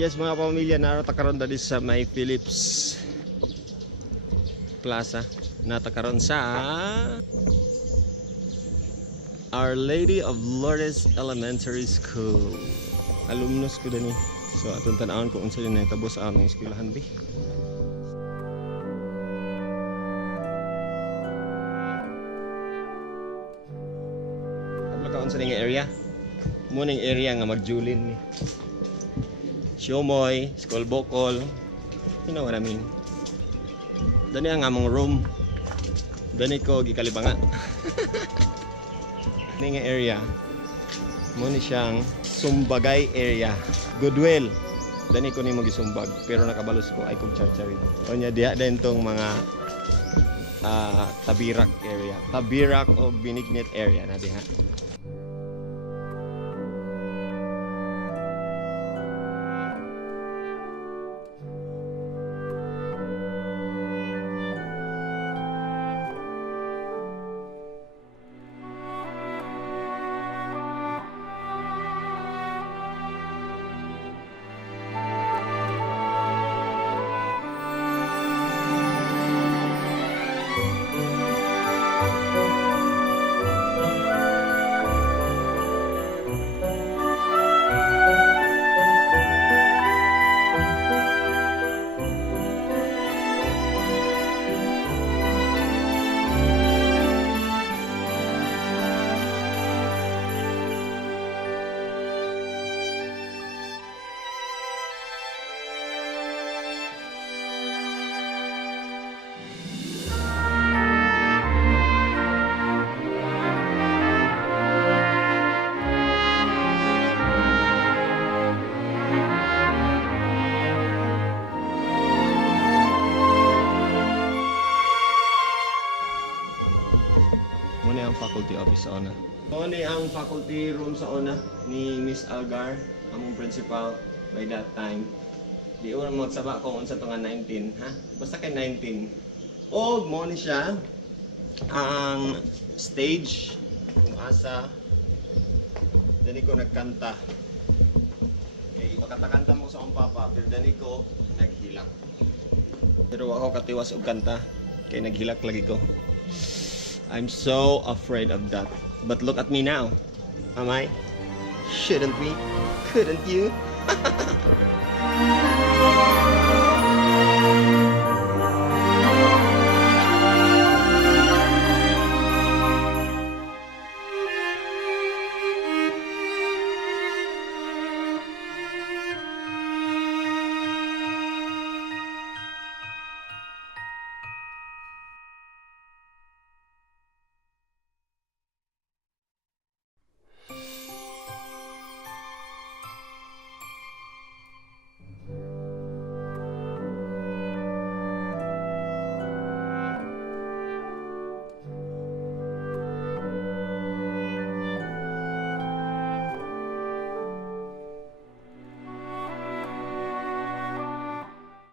Yes mga pamilya, narata karon dali sa may Philips Plaza. Nata karon sa Our Lady of Lourdes Elementary School. Alumnus ko dani. So atong tan-awon ko unsa din nahitabo sa among eskwelahan bi. Abla ka unsa ning area? Mo ning area nga magjulin ni. Siyomoy, School Bokol. You know what I mean? Dani ang among room. Dani ko gikalibanga. Ning area mo ni siyang Sumbagay area. Goodwill. Dani ko nimo gisumbag pero nakabalos ko ay kog charchari. Onya diha din tong mga Tabirak area. Tabirak o Binignit area na diha. Muna ang faculty office sa una. Muna ang faculty room sa una ni Miss Algar, among principal by that time. Di una magsaba kung unsa to nga 19, ha? Basta kay 19. O mo ni siya ang stage kung asa dani ko nagkanta. Okay, makata-kanta mo sa akong papa, pero dani ko naghilak. Pero ako katiwas og kanta kay naghilak lagi ko. I'm so afraid of that. But look at me now. Am I? Shouldn't we? Couldn't you?